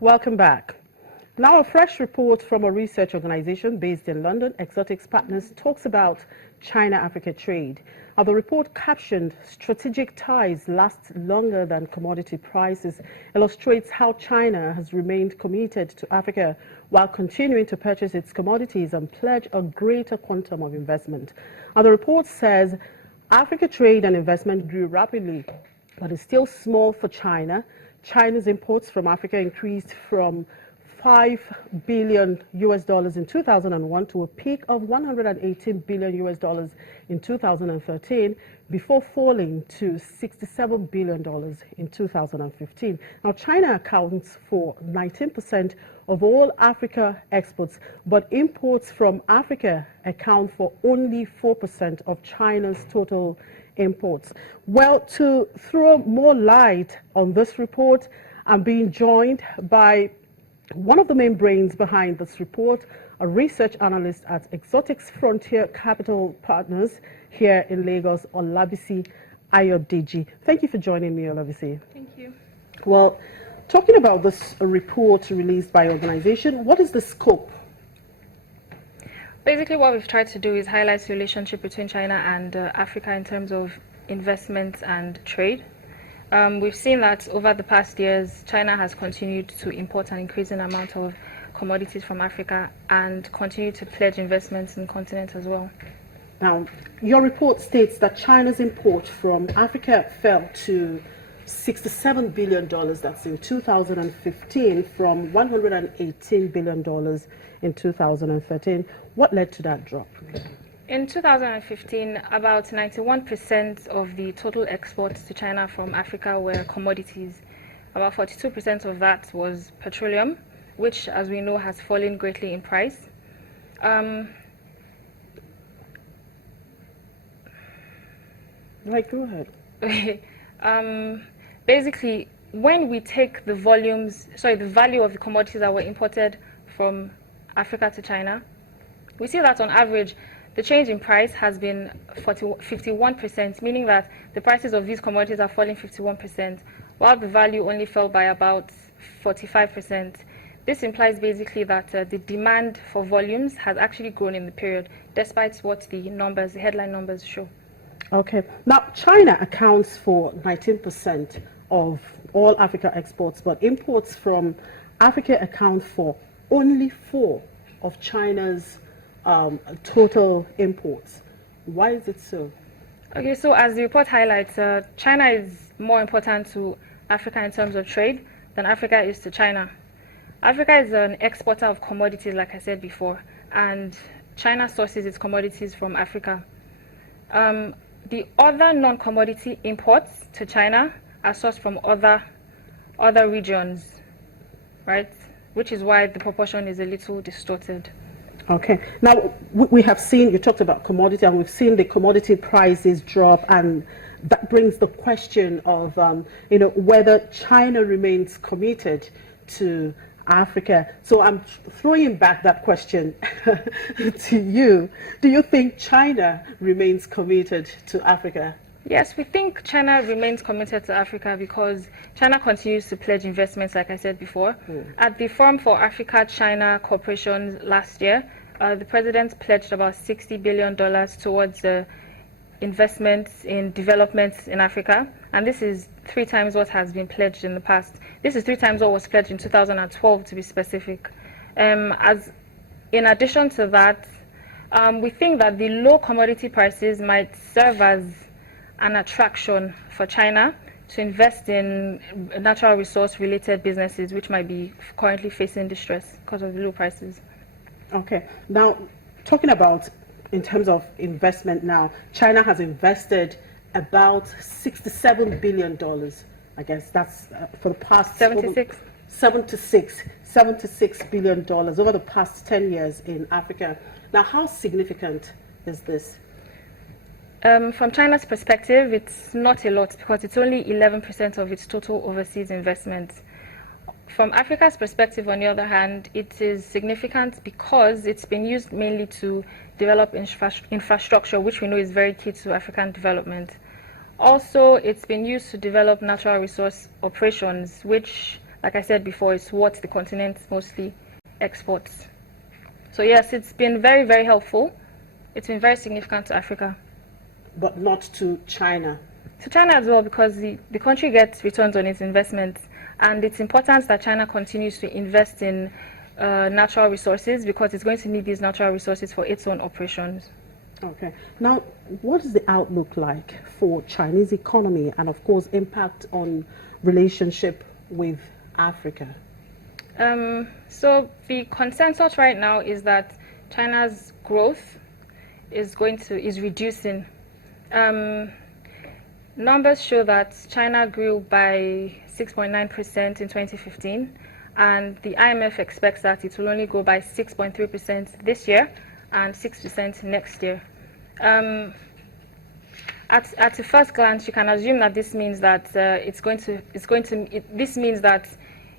Welcome back. Now, a fresh report from a research organization based in London, Exotix Partners, talks about China-Africa trade. Now, the report captioned "Strategic ties last longer than commodity prices" illustrates how China has remained committed to Africa while continuing to purchase its commodities and pledge a greater quantum of investment. Now, the report says Africa trade and investment grew rapidly, but is still small for China. China's imports from Africa increased from $5 billion in 2001 to a peak of $118 billion in 2013, before falling to $67 billion in 2015. Now, China accounts for 19% of all Africa exports, but imports from Africa account for only 4% of China's total imports. Well, to throw more light on this report, I'm being joined by one of the main brains behind this report, a research analyst at Exotix Frontier Capital Partners here in Lagos, Olabisi Ayodeji. Thank you for joining me, Olabisi. Thank you. Well, talking about this report released by your organization, what is the scope? Basically, what we've tried to do is highlight the relationship between China and Africa in terms of investment and trade. We've seen that over the past years, China has continued to import an increasing amount of commodities from Africa and continue to pledge investments in the continent as well. Now, your report states that China's import from Africa fell to $67 billion, that's in 2015, from $118 billion in 2013. What led to that drop? In 2015, about 91% of the total exports to China from Africa were commodities. About 42% of that was petroleum, which, as we know, has fallen greatly in price. Right, go ahead. Basically, when we take the value of the commodities that were imported from Africa to China, we see that on average, the change in price has been 51%, meaning that the prices of these commodities are falling 51%, while the value only fell by about 45%. This implies basically that the demand for volumes has actually grown in the period, despite what the headline numbers show. Okay. Now, China accounts for 19% of all Africa exports, but imports from Africa account for only 4% of China's total imports. Why is it so? Okay, so as the report highlights, China is more important to Africa in terms of trade than Africa is to China. Africa is an exporter of commodities, like I said before, and China sources its commodities from Africa. The other non-commodity imports to China are sourced from other regions, right? Which is why the proportion is a little distorted. Okay. Now, we have seen, you talked about commodity, and we've seen the commodity prices drop, and that brings the question of, whether China remains committed to Africa. So I'm throwing back that question to you. Do you think China remains committed to Africa? Yes, we think China remains committed to Africa because China continues to pledge investments, like I said before. At the Forum for Africa-China Cooperation last year, the president pledged about $60 billion towards investments in developments in Africa, and this is 3 times what has been pledged in the past. This is 3 times what was pledged in 2012, to be specific. As in addition to that, we think that the low commodity prices might serve as an attraction for China to invest in natural resource related businesses which might be currently facing distress because of the low prices. Okay. Now, talking about in terms of investment now, China has invested about $67 billion. I guess that's for the past 76 billion over the past 10 years in Africa. Now, how significant is this? From China's perspective, it's not a lot because it's only 11% of its total overseas investments. From Africa's perspective, on the other hand, it is significant because it's been used mainly to develop infrastructure, which we know is very key to African development. Also, it's been used to develop natural resource operations, which like I said before, it's what the continent mostly exports. So yes, it's been very, very helpful. It's been very significant to Africa. But not to China. To China as well, because the country gets returns on its investments, and it's important that China continues to invest in natural resources, because it's going to need these natural resources for its own operations. Okay. Now, what is the outlook like for Chinese economy and, of course, impact on relationship with Africa? So the consensus right now is that China's growth is reducing. Numbers show that China grew by 6.9% in 2015, and the IMF expects that it will only grow by 6.3% this year and 6% next year. At the first glance, you can assume that this means that this means that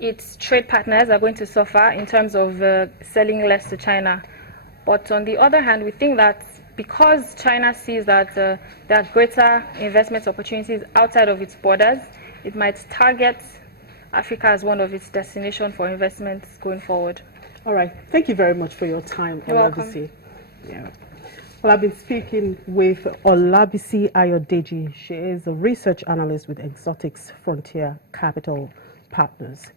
its trade partners are going to suffer in terms of selling less to China. But on the other hand, we think that because China sees that there are greater investment opportunities outside of its borders, it might target Africa as one of its destinations for investments going forward. All right. Thank you very much for your time, You're welcome. Yeah. Well, I've been speaking with Olabisi Ayodeji. She is a research analyst with Exotix Frontier Capital Partners.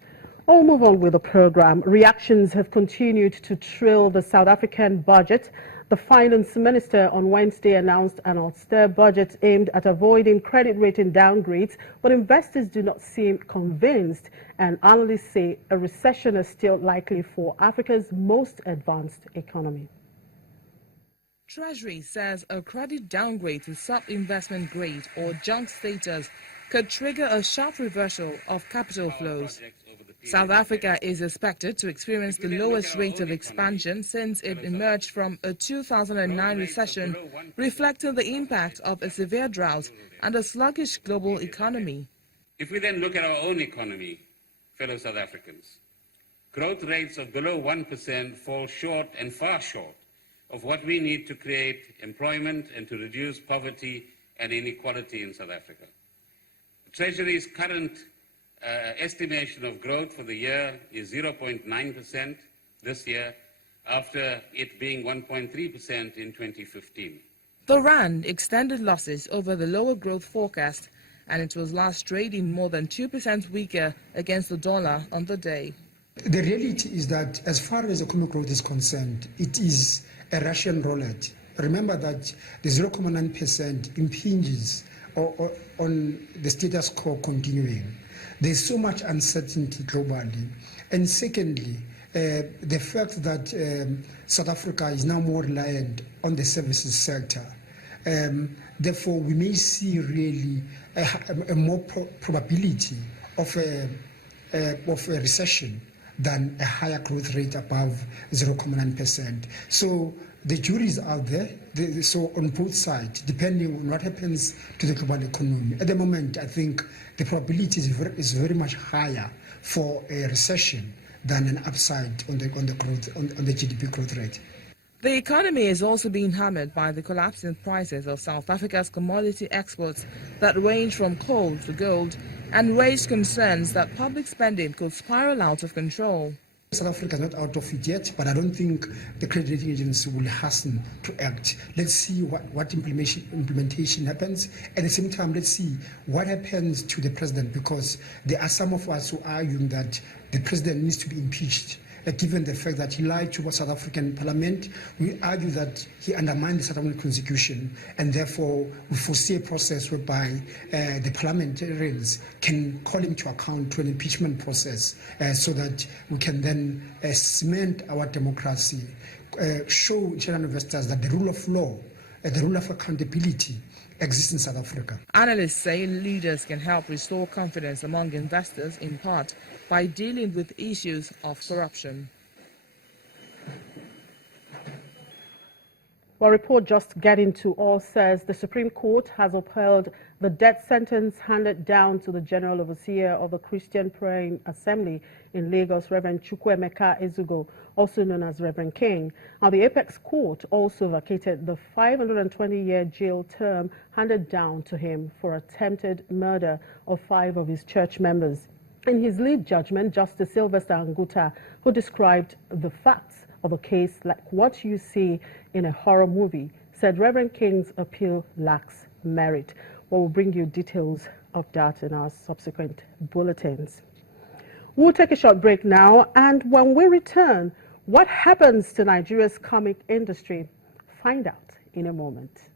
I'll move on with the program. Reactions have continued to trill the South African budget. The finance minister on Wednesday announced an austere budget aimed at avoiding credit rating downgrades, but investors do not seem convinced, and analysts say a recession is still likely for Africa's most advanced economy. Treasury says a credit downgrade to sub-investment grade or junk status could trigger a sharp reversal of capital flows. South Africa is expected to experience the lowest rate of expansion since it emerged from a 2009 recession, reflecting the impact of a severe drought and a sluggish global economy. If we then look at our own economy, fellow South Africans, growth rates of below 1% fall short and far short of what we need to create employment and to reduce poverty and inequality in South Africa. The Treasury's current estimation of growth for the year is 0.9% this year, after it being 1.3% in 2015. The rand extended losses over the lower growth forecast, and it was last trading more than 2% weaker against the dollar on the day. The reality is that as far as economic growth is concerned, it is a Russian roulette. Remember that the 0.9% impinges on the status quo continuing. There's so much uncertainty globally. And secondly, the fact that South Africa is now more reliant on the services sector. Therefore, we may see really a more probability of a recession than a higher growth rate above 0.9%. So the jury is out there, so on both sides, depending on what happens to the global economy. At the moment, I think the probability is very much higher for a recession than an upside on the GDP growth rate. The economy is also being hammered by the collapse in prices of South Africa's commodity exports that range from coal to gold, and raised concerns that public spending could spiral out of control. South Africa is not out of it yet, but I don't think the credit rating agency will hasten to act. Let's see what implementation happens. At the same time, let's see what happens to the president, because there are some of us who are arguing that the president needs to be impeached. Given the fact that he lied to the South African Parliament, we argue that he undermined the South African Constitution, and therefore we foresee a process whereby the parliamentarians can call him to account to an impeachment process, so that we can then cement our democracy, show international investors that the rule of law, the rule of accountability exists in South Africa. Analysts say leaders can help restore confidence among investors, in part by dealing with issues of corruption. Well, report just getting to all says the Supreme Court has upheld the death sentence handed down to the General Overseer of the Christian Praying Assembly in Lagos, Reverend Chukwuemeka Ezugo, also known as Reverend King. Now, the Apex Court also vacated the 520-year jail term handed down to him for attempted murder of 5 of his church members. In his lead judgment, Justice Sylvester Anguta, who described the facts of the case like what you see in a horror movie, said Reverend King's appeal lacks merit. We will bring you details of that in our subsequent bulletins. We'll take a short break now, and when we return, what happens to Nigeria's comic industry? Find out in a moment.